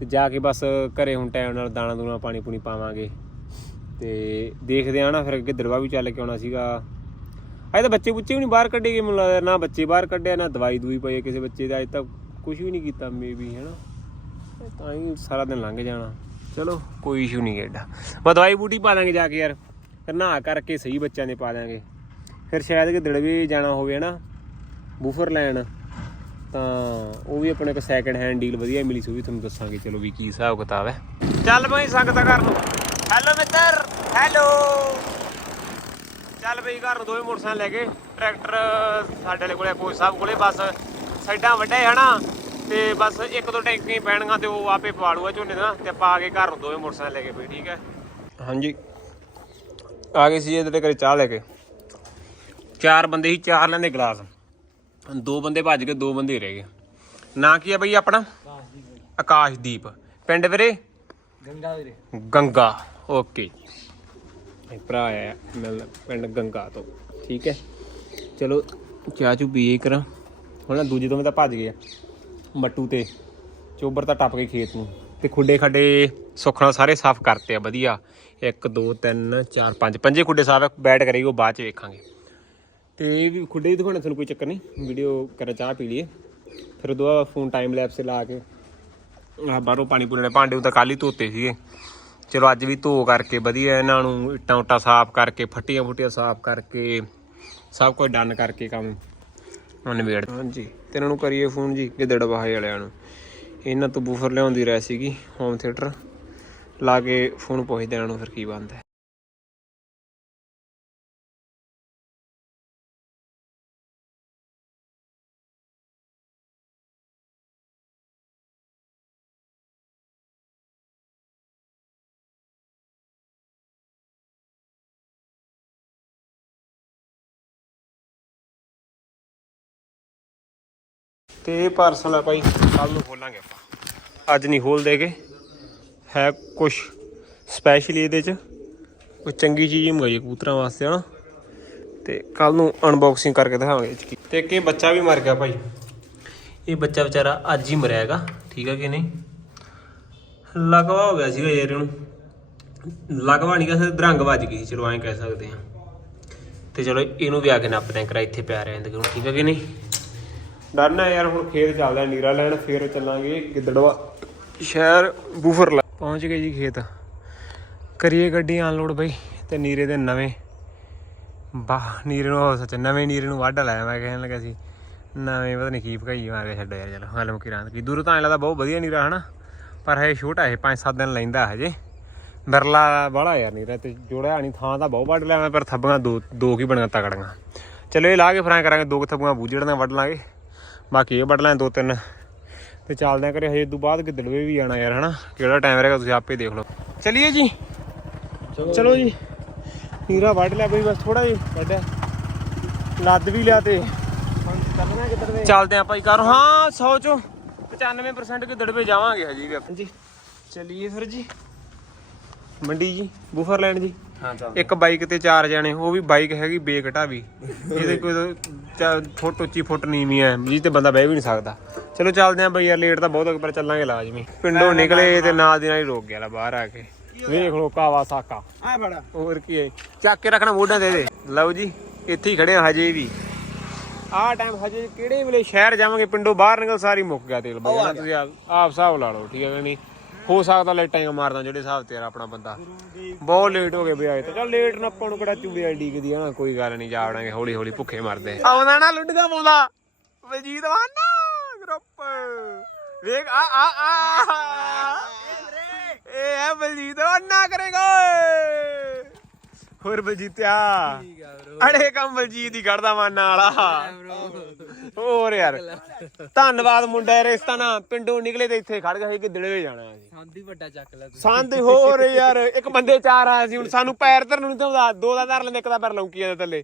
ਤੇ ਜਾ ਕੇ ਬਸ ਘਰੇ ਹੁਣ ਟਾਈਮ ਨਾਲ ਦਾਣਾ ਦੂਣਾ, ਪਾਣੀ ਪੂਣੀ ਪਾਵਾਂਗੇ। ਤੇ ਦੇਖਦੇ ਆ ਨਾ, ਫਿਰ ਅੱਗੇ ਦਰਵਾ ਵੀ ਚੱਲ ਕੇ ਆਉਣਾ ਸੀਗਾ। ਅਜੇ ਤਾਂ ਬੱਚੇ ਬੁੱਚੇ ਵੀ ਨਹੀਂ ਬਾਹਰ ਕੱਢੇ ਗਏ, ਮੈਨੂੰ ਲੱਗਦਾ ਨਾ ਬੱਚੇ ਬਾਹਰ ਕੱਢਿਆ, ਨਾ ਦਵਾਈ ਦੂਈ ਪਈ ਕਿਸੇ ਬੱਚੇ ਦਾ ਅਜੇ ਤੱਕ ਕੁਝ ਵੀ ਨਹੀਂ ਕੀਤਾ ਮੇਬੀ ਹੈਨਾ। ਇਹ ਤਾਂ ਹੀ ਸਾਰਾ ਦਿਨ ਲੰਘ ਜਾਣਾ। ਚਲੋ ਕੋਈ ਇਸ਼ੂ ਨਹੀਂ ਐਡਾ ਬਸ ਦਵਾਈ ਬੂਟੀ ਪਾ ਦਾਂਗੇ ਜਾ ਕੇ ਯਾਰ। ਫਿਰ ਨਹਾ ਕਰਕੇ ਸਹੀ ਬੱਚਿਆਂ ਦੇ ਪਾ ਦਾਂਗੇ। ਫਿਰ ਸ਼ਾਇਦ ਕਿ ਦੜਵੇ ਜਾਣਾ ਹੋਵੇ ਨਾ ਬੂਫਰ ਲੈਣ। ਤਾਂ ਉਹ ਵੀ ਆਪਣੇ ਕੋ ਸੈਕਿੰਡ ਹੈਂਡ ਡੀਲ ਵਧੀਆ ਮਿਲੀ ਸੀ ਉਹ ਵੀ ਤੁਹਾਨੂੰ ਦੱਸਾਂਗੇ। ਚਲੋ ਵੀ ਕੀ ਹਿਸਾਬ ਕਿਤਾਬ ਹੈ। ਚੱਲ ਬਈ ਸੰਗਤਾਂ ਕਰ ਲੋ ਹੈਲੋ ਮਿੱਤਰ ਹੈਲੋ ਚੱਲ ਬਈ ਘਰ ਨੂੰ ਦੋਵੇਂ ਮੋਟਰਸਾਈਕਲ ਲੈ ਕੇ ਟਰੈਕਟਰ ਸਾਡੇ ਵਾਲੇ ਕੋਲੇ ਕੋਚ ਸਾਹਿਬ ਕੋਲੇ ਬਸ ਸਾਈਡਾਂ ਵੱਡੇ ਹਨਾ। ਤੇ ਬਸ ਇੱਕ ਦੋ ਟੈਂਕੀਆਂ ਹੀ ਪੈਣਗੀਆਂ ਤੇ ਉਹ ਆਪੇ ਪਾੜੂਗਾ ਝੋਨੇ ਦਾ ਤੇ ਪਾ ਕੇ ਘਰ ਨੂੰ ਦੋਵੇਂ ਮੋਟਰਸਾਈਕਲ ਲੈ ਕੇ ਬਈ ਠੀਕ ਹੈ? ਹਾਂਜੀ। ਆ ਗਏ ਸੀ ਇਹਦੇ ਘਰੇ ਚਾਹ ਲੈ ਕੇ। ਚਾਰ ਬੰਦੇ ਹੀ ਚਾਰ ਲੈਂਦੇ ਗਲਾਸ। ਦੋ ਬੰਦੇ ਭੱਜ ਗਏ ਦੋ ਬੰਦੇ ਰਹਿ ਗਏ। ਨਾਂ ਕੀ ਹੈ ਬਈ ਆਪਣਾ? ਆਕਾਸ਼ਦੀਪ। ਪਿੰਡ ਵੀਰੇ? ਗੰਗਾ ਵੀਰੇ। ਗੰਗਾ ਓਕੇ। ਇਹ ਭਰਾ ਆਇਆ ਮਿਲ ਪਿੰਡ ਗੰਗਾ ਤੋਂ ਠੀਕ ਹੈ? ਚਲੋ ਚਾਹ ਚੂ ਪੀਏ ਕਰਾਂ ਹੁਣ ਨਾ ਦੂਜੇ ਤੋਂ ਮੈਂ ਤਾਂ ਭੱਜ ਗਿਆ ਮੱਟੂ ਤੇ ਚੋਬਰ ਤਾਂ ਟੱਪ ਕੇ ਖੇਤ ਨੂੰ। ਤੇ ਖੁੱਡੇ ਖੱਡੇ ਸੁੱਖਣਾ ਸਾਰੇ ਸਾਫ਼ ਕਰਤੇ ਆ, ਵਧੀਆ। 1 2 3 4 5 ਪੰਜੇ ਖੁੱਡੇ ਸਾਫ਼ ਬੈਠ ਕਰੇਗੀ ਉਹ ਬਾਅਦ ਚ ਵੇਖਾਂਗੇ। ਤੇ ਇਹ ਵੀ ਖੁੱਡੇ ਵੀ ਦਿਖਾਉਣਾ, ਤੁਹਾਨੂੰ ਕੋਈ ਚੱਕਰ ਨਹੀਂ। ਵੀਡੀਓ ਕਰ, ਚਾਹ ਪੀ ਲਈਏ। ਫਿਰ ਉਦੋਂ ਬਾਅਦ ਫੋਨ ਟਾਈਮ ਲੈਪਸ ਲਾ ਕੇ ਆ ਬਾਹਰੋਂ ਪਾਣੀ ਪੂਰੇ ਭਾਂਡੇ ਉਹ ਤਾਂ ਕੱਲ ਹੀ ਧੋਤੇ ਸੀਗੇ। ਚਲੋ ਅੱਜ ਵੀ ਧੋ ਕਰਕੇ ਵਧੀਆ, ਇਹਨਾਂ ਨੂੰ ਇੱਟਾਂ ਉੱਟਾਂ ਸਾਫ਼ ਕਰਕੇ ਫੱਟੀਆਂ ਫੁੱਟੀਆਂ ਸਾਫ਼ ਕਰਕੇ, ਸਭ ਕੁਝ ਡਨ ਕਰਕੇ ਕੰਮ। ਹੁਣ ਹਾਂਜੀ। ਤੇ ਇਹਨਾਂ ਨੂੰ ਕਰੀਏ ਫੋਨ ਜੀ ਗਿੱਦੜ ਬਾਹੇ ਵਾਲਿਆਂ ਨੂੰ। ਇਹਨਾਂ ਤੋਂ ਬੂਫਰ ਲਿਆਉਂਦੀ ਰਹਿ ਸੀਗੀ ਹੋਮ ਥੀਏਟਰ ਲਾ ਕੇ ਫੋਨ ਪੁੱਛਦੇ ਇਹਨਾਂ ਨੂੰ ਫਿਰ ਕੀ ਬਣਦਾ। ਤੇ ਇਹ ਪਾਰਸਲ ਆ ਭਾਈ। ਕੱਲ ਨੂੰ ਖੋਲਾਂਗੇ ਆਪਾਂ। ਅੱਜ ਨਹੀਂ ਖੋਲ ਦੇਗੇ ਹੈ ਕੁਝ ਸਪੈਸ਼ਲੀ ਇਹਦੇ ਚ। ਕੋਈ ਚੰਗੀ ਚੀਜ਼ ਮੰਗਾਈ ਕਬੂਤਰਾਂ ਵਾਸਤੇ, ਹਨਾ? ਤੇ ਕੱਲ ਨੂੰ ਅਨਬਾਕਸਿੰਗ ਕਰਕੇ ਦਿਖਾਵਾਂਗੇ ਇਹ 'ਚ ਕੀ। ਤੇ ਇੱਕ ਇਹ ਬੱਚਾ ਵੀ ਮਰ ਗਿਆ ਭਾਈ। ਇਹ ਬੱਚਾ ਵਿਚਾਰਾ ਅੱਜ ਹੀ ਮਰਿਆ ਹੈਗਾ। ਠੀਕ ਹੈ ਕਿ ਨਹੀਂ? ਲਗਵਾ ਹੋ ਗਿਆ ਸੀਗਾ ਯਾਰ ਇਹਨੂੰ। ਲਗਵਾ ਨਹੀਂ ਕਹਿੰਦੇ ਦਰੰਗ ਵੱਜ ਗਈ ਸੀ, ਚਲੋ ਐਂ ਕਹਿ ਸਕਦੇ ਆ। ਤੇ ਚਲੋ ਇਹਨੂੰ ਵੀ ਆ ਕੇ ਨੱਪਦੇ ਆਂ ਕਰਾ ਇੱਥੇ ਪਿਆ ਰਹਿੰਦੇ ਕਿਉਂ ਠੀਕ ਹੈ ਕਿ ਨਹੀਂ? ਡਰਨਾ ਯਾਰ ਹੁਣ ਖੇਤ ਚੱਲਦਾ ਨੀਰਾ ਲੈਣ ਫੇਰ ਚੱਲਾਂਗੇ ਗਿੱਦੜਵਾ। ਸ਼ਹਿਰ ਬੂਫਰ ਲੈ ਪਹੁੰਚ ਗਏ ਜੀ ਖੇਤ। ਕਰੀਏ ਗੱਡੀ ਅਨਲੋਡ ਬਈ ਤੇ ਨੀਰੇ ਦੇ ਨਵੇਂ। ਬਾਹ ਨੀਰੇ ਨੂੰ ਉਹ ਸੱਚ ਨਵੇਂ ਨੀਰੇ ਨੂੰ ਵਾਢਾ ਲਾਇਆ ਮੈਂ ਕਹਿਣ ਲੱਗਾ ਸੀ। ਨਵੇਂ ਪਤਾ ਨਹੀਂ ਕੀ ਭਕਾਈ ਮਾਰ ਕੇ ਛੱਡੋ ਯਾਰ ਚਲੋ ਹਲ ਮੁਕੀ ਰਾਂਦ ਕੀ। ਦੂਰੋਂ ਤਾਂ ਲੱਗਦਾ ਬਹੁਤ ਵਧੀਆ ਨੀਰਾ ਹਨਾ? ਪਰ ਹੈ ਛੋਟਾ ਇਹ 5-7 ਦਿਨ ਲੈਂਦਾ ਹਜੇ। ਬਿਰਲਾ ਬਾਹਲਾ ਯਾਰ ਨੀਰਾ ਤੇ ਜੋੜਿਆ ਨਹੀਂ ਥਾਂ ਤਾਂ ਬਹੁਤ ਵੱਢ ਲਿਆ ਮੈਂ ਪਰ ਥੱਬੀਆਂ ਦੋ ਦੋ ਕੀ ਬਣੀਆਂ ਤਕੜੀਆਂ। ਚਲੋ ਇਹ ਲਾ ਕੇ ਫਰਾਂ ਕਰਾਂਗੇ ਦੋ ਕੁ ਥੱਬੀਆਂ ਬੂਝੜੀਆਂ ਵੱਢ ਲਾਂਗੇ। ਬਾਕੀ ਇਹ ਵੱਢ ਲਾਂ ਦੋ ਤਿੰਨ। ਤੇ ਚੱਲਦੇ ਆਂ ਕਰੇ ਹਜੇ ਤੋਂ ਬਾਅਦ ਗਿੱਦੜਵੇ ਵੀ ਆਣਾ ਯਾਰ ਹਨਾ? ਕਿਹੜਾ ਟਾਈਮ ਰਹੇਗਾ ਤੁਸੀਂ ਆਪੇ ਦੇਖ ਲਓ। ਚਲਿਏ ਜੀ? ਚਲੋ ਜੀ। ਹੀਰਾ ਵੱਢ ਲਿਆ ਬਈ ਬਸ ਥੋੜਾ ਜਿਹਾ ਵੱਢਿਆ। ਲੱਦ ਵੀ ਲਿਆ ਤੇ। ਚੱਲਦੇ ਆ ਭਾਈ ਕਰ ਹਾਂ 100 ਚੋਂ 95% ਕਿੱਦੜ ਪੇ ਜਾਵਾਂਗੇ ਹਜੀ ਵੀ ਆਪਾਂ। ਜੀ ਚਲਿਏ ਫਿਰ ਜੀ। ਮੰਡੀ ਜੀ ਬੂਫਰਲੈਂਡ ਜੀ। ਹਾਂ ਚੱਲ। ਇੱਕ ਬਾਈਕ ਤੇ ਚਾਰ ਜਣੇ ਉਹ ਵੀ ਬਾਈਕ ਹੈਗੀ ਬੇਕਟਾ ਵੀ। ਇਹਦੇ *laughs* ਕੋਈ ਫੁੱਟ ਉੱਚੀ ਫੁੱਟ ਨੀਵੀਂ ਐ ਜੀ ਤੇ ਬੰਦਾ ਬਹਿ ਵੀ ਨਹੀਂ ਸਕਦਾ। ਚਲੋ ਚੱਲਦੇ ਆਂ ਬਈ ਯਾਰ ਲੇਟ ਤਾਂ ਬਹੁਤ ਹੋ ਗਿਆ ਪਰ ਚੱਲਾਂਗੇ ਲਾਜ਼ਮੀ ਪਿੰਡੋਂ ਨਿਕਲੇ ਤੇ ਨਾਲ ਦੀ ਨਾਲ ਹੀ ਰੋਕ ਗਿਆ ਲਾ ਬਾਹਰ ਆ ਕੇ। ਵੇਖ ਲੋ ਕਾਵਾ ਸਾਕਾ। ਆ ਬੜਾ ਹੋਰ ਕੀ ਹੈ ਚੱਕ ਕੇ ਰੱਖਣਾ ਮੋਢਿਆਂ ਤੇ ਇਹਦੇ। ਲਓ ਜੀ ਇੱਥੇ ਹੀ ਖੜੇ ਆ ਹਜੇ ਵੀ। ਆਹ ਟਾਈਮ ਹਜੇ ਕਿਹੜੇ ਵੇਲੇ ਸ਼ਹਿਰ ਜਾਵਾਂਗੇ ਪਿੰਡੋਂ ਬਾਹਰ ਨਿਕਲ ਸਾਰੀ ਮੁੱਕ ਗਿਆ ਤੇਲ ਬਈ। ਤੁਸੀਂ ਆਪ ਆਪ ਹਿਸਾਬ ਲਾ ਲਓ ਠੀਕ ਹੈ ਕਿ ਨਹੀਂ? ਹੋ ਸਕਦਾ ਲਾਈਟਾਂ ਮਾਰਦਾ ਜਿਹੜੇ ਹਿਸਾਬ ਤੇਰਾ ਆਪਣਾ ਬੰਦਾ। ਬਹੁਤ ਲੇਟ ਹੋ ਗਏ ਵੀ ਆਏ ਤਾਂ। ਚੱਲ ਲੇਟ ਨਾ ਆਪਾਂ ਨੂੰ ਕਿਹੜਾ ਚੂੜੀ ਆਈ ਡੀਕਦੀ ਆ ਨਾ, ਕੋਈ ਗੱਲ ਨਹੀਂ ਜਾ ਹੌਲੀ ਹੌਲੀ ਭੁੱਖੇ ਮਰਦੇ ਆਉਂਦਾ ਨਾ ਲੁੱਡਗਾ ਪਾਉਂਦਾ। ਵਜੀਤ ਵਾਨਾ ਗਰੁੱਪ। ਵੇਖ, ਆ ਆ ਆ। ਇਹ ਹੈ ਬਲਜੀਤ ਵਾਨਾ ਕਰੇਗਾ। ਓਏ। ਹੋਰ ਬਲਜੀਤਿਆ। ਅੜੇ ਕੰਮ ਬਲਜੀਤ ਹੀ ਕੱਢਦਾ ਮਾਨਾ ਵਾਲਾ। ਹੋਰ ਯਾਰ ਧੰਨਵਾਦ ਮੁੰਡਾ ਰਿਸ਼ਤਾ ਨਾ ਪਿੰਡੋਂ ਨਿਕਲੇ ਤੇ ਇੱਥੇ ਖੜ ਸੀ ਕਿ ਦਿਲੇ ਜਾਣਾ ਸੀ ਸੰਦੀ ਵੱਡਾ ਚੱਕ ਲੈ ਤੂੰ ਸੰਦ ਹੋਰ ਯਾਰ ਇੱਕ ਬੰਦੇ ਚਾਰ ਆਏ ਸੀ ਹੁਣ ਸਾਨੂੰ ਪੈਰ ਧਰਨ ਨੂੰ ਤਾਂ ਦੋ ਦਾ ਧਰ ਲੈਂਦੇ ਇੱਕ ਦਾ ਪੈਰ ਲੌਂਕੀ ਜਾਂਦਾ ਥੱਲੇ।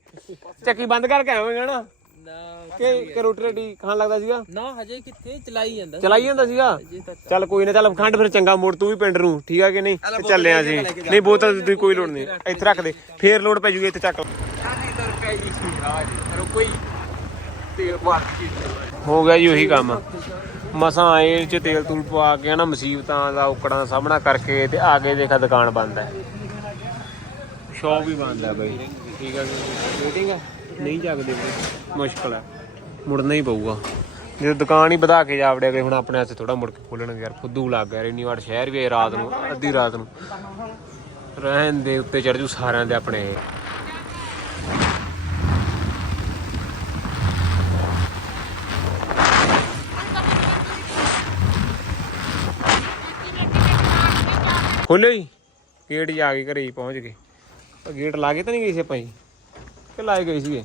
ਚੱਕੀ ਬੰਦ ਕਰਕੇ ਆਵਾਂਗੇ ਨਾ ਨਾ ਕਿ ਕਿ ਰੋਟੀ ਰੋਟੀ ਖਾਣ ਲੱਗਦਾ ਸੀਗਾ? ਨਾ ਹਜੇ ਕਿੱਥੇ? ਚਲਾਈ ਜਾਂਦਾ। ਚਲਾਈ ਜਾਂਦਾ ਸੀਗਾ? ਜੇ ਤੱਕ। ਚੱਲ ਕੋਈ ਨਾ ਚੱਲ ਖੰਡ ਫਿਰ ਚੰਗਾ ਮੋੜ ਤੂੰ ਵੀ ਪਿੰਡ ਨੂੰ ਠੀਕ ਆ ਕਿ ਨਹੀਂ? ਤੇ ਚੱਲੇ ਆ ਜੀ ਨਹੀਂ ਬੋਤਲ ਦੀ ਕੋਈ ਲੋੜ ਨਹੀਂ ਇੱਥੇ ਰੱਖ ਦੇ ਫੇਰ ਲੋੜ ਪੈ ਜੂਗੀ ਇੱਥੇ ਚੱਕ ਹੋ ਗਿਆ ਜੀ ਉਹੀ ਕੰਮ। ਮਸਾਂ ਆਏ ਚ ਤੇਲ ਤੂਲ ਪਵਾ ਕੇ ਨਾ ਮੁਸੀਬਤਾਂ ਦਾ ਔਕੜਾਂ ਦਾ ਸਾਹਮਣਾ ਕਰਕੇ ਤੇ ਆ ਕੇ ਦੇਖਾ ਦੁਕਾਨ ਬੰਦ ਹੈ। ਸ਼ੌਪ ਵੀ ਬੰਦ ਹੈ ਬਈ। ਠੀਕ ਹੈ ਵੇਟਿੰਗ ਹੈ। ਨਹੀਂ ਜਾਗਦੇ ਬਈ, ਮੁਸ਼ਕਲ ਹੈ। ਮੁੜਨਾ ਹੀ ਪਊਗਾ। ਜੇ ਦੁਕਾਨ ਹੀ ਵਧਾ ਕੇ ਜਾ ਵੜਿਆ ਗਏ ਹੁਣ ਆਪਣੇ ਹੱਥ ਥੋੜਾ ਮੁੜ ਕੇ ਖੋਲਣਗੇ ਯਾਰ, ਫੁੱਦੂ ਲੱਗ ਗਿਆ ਰੇਨੀ ਵਾਰ ਸ਼ਹਿਰ ਵੀ ਇਹ ਰਾਤ ਨੂੰ, ਅੱਧੀ ਰਾਤ ਨੂੰ। ਰਹਿਣ ਦੇ ਉੱਤੇ ਚੜ ਜੂ ਸਾਰਿਆਂ ਦੇ ਆਪਣੇ। ਖੋਲੇ ਹੀ। ਗੇਟ ਜਾ ਕੇ ਘਰੇ ਹੀ ਪਹੁੰਚ ਗਏ। ਗੇਟ ਲਾ ਕੇ ਤਾਂ ਨਹੀਂ ਗਈ ਸੀ ਆਪਾਂ ਜੀ? ਕਿ ਲਾਏ ਗਏ ਸੀਗੇ?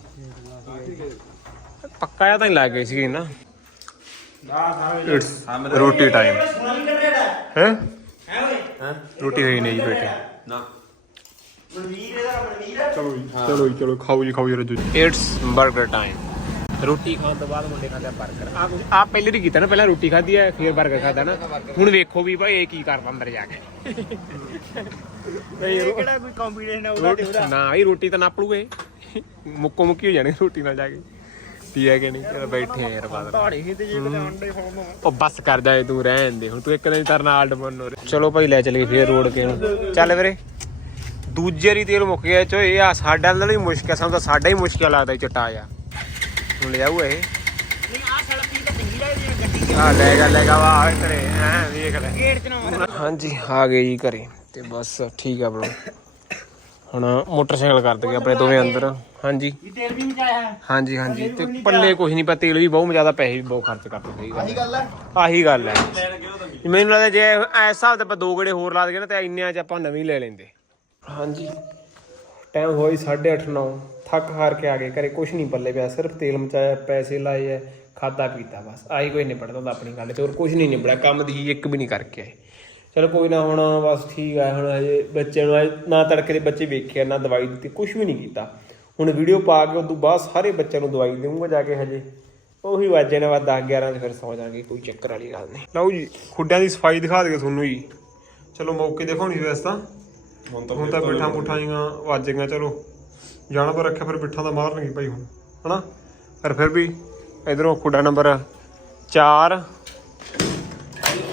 ਪੱਕਾ ਆ ਤਾਂ ਨਹੀਂ ਲਾਏ ਗਏ ਸੀਗੇ ਨਾ। ਰੋਟੀ ਟਾਈਮ ਹੈ? ਰੋਟੀ ਹੋਈ ਨਹੀਂ ਜੀ ਚਲੋ ਜੀ, ਚਲੋ ਖਾਓ ਜੀ ਖਾਓ ਜੀ ਰੋਟੀ ਖਾਣ ਤੋਂ ਬਾਅਦ ਮੁੰਡੇ ਖਾਂਦੇ ਆ ਆ ਪਹਿਲੇ ਵੀ ਕੀਤਾ ਨਾ ਪਹਿਲਾਂ ਰੋਟੀ ਖਾਧੀ ਹੈ ਫਿਰ ਬਰਗਰ ਖਾਦਾ ਨਾ। ਹੁਣ ਵੇਖੋ ਵੀ ਭਾਈ ਇਹ ਕੀ ਕਰਦਾ ਅੰਦਰ ਜਾ ਕੇ। ਇਹ ਕਿਹੜਾ ਕੋਈ ਕੰਪੀਟੀਸ਼ਨ ਹੈ ਉਹਦਾ ਨਾ ਇਹ ਰੋਟੀ ਤਾਂ ਨਾ ਲੂਗੇ ਮੁੱਕੋ ਮੁੱਕੀ ਹੋ ਜਾਣੀ ਰੋਟੀ ਨਾਲ ਜਾ ਕੇ। ਠੀਕ ਹੈ ਕਿ ਨਹੀਂ? ਚਲ ਬੈਠੇ ਆ ਯਾਰ ਹੀ ਤੇ ਜੇ ਅੰਡੇ ਫੋਨ ਉਹ ਬੱਸ ਕਰ ਜਾਏ ਤੂੰ ਰਹਿਣ ਦੇ। ਹੁਣ ਤੂੰ ਇੱਕ ਦਿਨ ਤਰਨਾਲਡ ਬਣੋ ਚਲੋ ਭਾਈ ਲੈ ਚਲੀਏ ਫੇਰ ਰੋਡ ਕੇ ਨੂੰ ਚੱਲ ਵੀਰੇ। ਦੂਜੇ ਰੀ ਤੇਲ ਮੁੱਕ ਗਿਆ ਚੋ ਇਹ ਆ ਸਾਡਾ ਨਾਲ ਵੀ ਮੁਸ਼ਕਿਲ ਸਾਨੂੰ ਤਾਂ ਸਾਡਾ ਹੀ ਮੁਸ਼ਕਿਲ ਲੱਗਦਾ ਚਟਾ ਆ ਹੁਣ ਇਹ। ਆ ਹੈ ਲੈ ਜਾ ਜਾ ਵਾ ਤੇਰੇ ਵੇਖ ਮਾਰ। ਹਾਂਜੀ ਆ ਗਏ ਜੀ ਘਰੇ। ਤੇ ਬਸ ਠੀਕ ਆ ਬ్రో ਹੁਣ ਮੋਟਰਸਾਈਕਲ ਕਰ ਦਗੇ ਆਪਣੇ ਦੋਵੇਂ ਅੰਦਰ। ਹਾਂਜੀ। ਇਹ ਤੇਲ ਵੀ ਮਚਾਇਆ ਹਾਂਜੀ ਹਾਂਜੀ। ਤੇ ਪੱਲੇ ਕੁਝ ਨਹੀਂ ਪਾ ਤੇਲ ਵੀ ਬਹੁਤ ਜ਼ਿਆਦਾ ਪੈਸੇ ਵੀ ਬਹੁਤ ਖਰਚ ਕਰਦੇ ਸਹੀ ਗੱਲ ਗੱਲ ਹੈ। ਆਹੀ ਗੱਲ ਹੈ। ਮੈਨੂੰ ਲੱਗਦਾ ਜੇ ਐਸ ਹਿਸਾਬ ਤੇ ਆਪਾਂ ਦੋ ਗੇੜੇ ਹੋਰ ਲਾ ਦਗੇ ਨਾ ਤੇ ਇੰਨਿਆਂ ਚ ਆਪਾਂ ਨਵੀਂ ਲੈ ਲੈਂਦੇ। ਹਾਂਜੀ। ਟਾਈਮ ਹੋਈ 8:30 9 ਥੱਕ ਹਾਰ ਕੇ ਆ ਗਏ ਘਰੇ ਕੁਝ ਨਹੀਂ ਪੱਲੇ ਪਿਆ ਸਿਰਫ ਤੇਲ ਮਚਾਇਆ ਪੈਸੇ ਲਾਏ ਐ ਖਾਦਾ ਪੀਤਾ ਬਸ। ਆਹੀ ਕੋਈ ਨਿਬੜਦਾ ਹੁੰਦਾ ਆਪਣੀ ਗੱਲ ਤੇ ਹੋਰ ਕੁਝ ਨਹੀਂ ਨਿਬੜਿਆ। ਕੰਮ ਦੀ ਇੱਕ ਵੀ ਨਹੀਂ ਕਰਕੇ ਆਏ। ਚਲੋ ਕੋਈ ਨਾ ਹੁਣ ਬਸ ਠੀਕ ਆ ਹੁਣ ਹਜੇ ਬੱਚੇ ਨੂੰ ਨਾ ਤੜਕੇ ਦੇ ਬੱਚੇ ਵੇਖਿਆ ਨਾ ਦਵਾਈ ਦਿੱਤੀ ਕੁਝ ਵੀ ਨਹੀਂ ਕੀਤਾ। ਹੁਣ ਵੀਡੀਓ ਪਾ ਕੇ ਉਦੋਂ ਬਾਅਦ ਸਾਰੇ ਬੱਚਿਆਂ ਨੂੰ ਦਵਾਈ ਦੇਵਾਂਗਾ ਜਾ ਕੇ ਹਜੇ। ਉਹੀ ਵਾਜੇ ਨੇ ਬਾਅਦ 10 11 ਤੇ ਫਿਰ ਸੌ ਜਾਣਗੇ ਕੋਈ ਚੱਕਰ ਵਾਲੀ ਗੱਲ ਨਹੀਂ। ਲਓ ਜੀ ਖੁੱਡਿਆਂ ਦੀ ਸਫ਼ਾਈ ਦਿਖਾ ਦਈਏ ਤੁਹਾਨੂੰ ਜੀ। ਚਲੋ ਮੌਕੇ ਦਿਖਾਉਣੀ ਵੈਸੇ ਤਾਂ। ਹੁਣ ਤਾਂ ਬਿੱਠਾਂ ਪੁੱਠਾਂ ਜੀਆਂ ਵਾਜੇਗਾ ਚਲੋ। ਜਾਣਾ ਪਰ ਰੱਖਿਆ ਫਿਰ ਬਿੱਠਾਂ ਦਾ ਮਾਰਨਗੇ ਭਾਈ ਹੁਣ ਹਨਾ? ਪਰ ਫਿਰ ਵੀ ਇਧਰੋਂ ਖੁੱਡਾ ਨੰਬਰ 4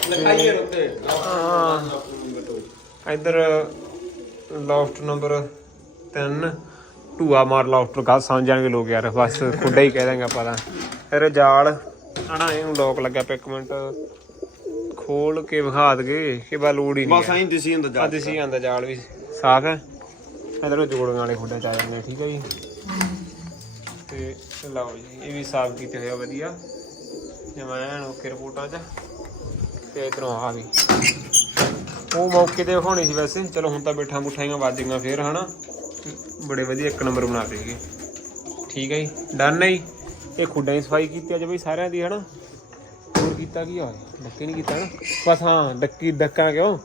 ਲਿਖਾਈਏ ਉੱਤੇ। ਇਧਰ ਲੌਫਟ ਨੰਬਰ 3 ਢੂਆ ਮਾਰ ਲੌਫਟ ਗੱਲ ਸਮਝ ਜਾਣਗੇ ਲੋਕ ਯਾਰ। ਬਸ ਖੁੱਡਾ ਹੀ ਕਹਿ ਦਾਂਗੇ ਆਪਾਂ ਤਾਂ। ਫਿਰ ਜਾਲ। ਹਨਾ ਇਹਨੂੰ ਲੋਕ ਲੱਗਿਆ ਪਿਆ ਇੱਕ ਮਿੰਟ। ਖੋਲ ਕੇ ਵਿਖਾ ਦਗੇ ਕਿ ਬਾ ਲੋੜ ਹੀ ਨਹੀਂ ਬਸ ਐਂ ਦਿਸੀ ਆਂਦਾ ਜਾਲ ਵੀ। ਸਾਫ਼ ਹੈ। ਇਧਰੋਂ ਜੋੜਨ ਵਾਲੇ ਖੁੱਡੇ ਚ ਆ ਜਾਂਦੇ ਠੀਕ ਹੈ ਜੀ। ਤੇ ਲਓ ਜੀ ਇਹ ਵੀ ਸਾਫ਼ ਕੀਤੇ ਹੋਏ ਆ ਵਧੀਆ। ਜਮਾਨ ਓਕੇ ਰਿਪੋਰਟਾਂ ਚ। ਤੇ ਇਧਰੋਂ ਆ ਵੀ। ਉਹ ਮੌਕੇ ਤੇ ਹੋਣੀ ਸੀ ਵੈਸੇ। ਚਲੋ ਹੁਣ ਤਾਂ ਬੈਠਾ ਮੁੱਠਾਈਆਂ ਵੱਜੀਆਂ ਫੇਰ ਹਨਾ? ਬੜੇ ਵਧੀਆ ਇੱਕ ਨੰਬਰ ਬਣਾ ਦੇਗੇ ਠੀਕ ਹੈ ਜੀ। ਡਨ ਹੈ ਜੀ। ਇਹ ਖੁੱਡਾਂ ਦੀ ਸਫ਼ਾਈ ਕੀਤੀ ਅੱਜ ਬਈ ਸਾਰਿਆਂ ਦੀ ਹਨਾ? ਹੋਰ ਕੀਤਾ ਕੀ ਹੋਇਆ ਡੱਕੇ ਨਹੀਂ ਕੀਤਾ ਨਾ ਬਸ ਹਾਂ ਡੱਕੀ ਡੱਕਾ ਕਿਉਂ?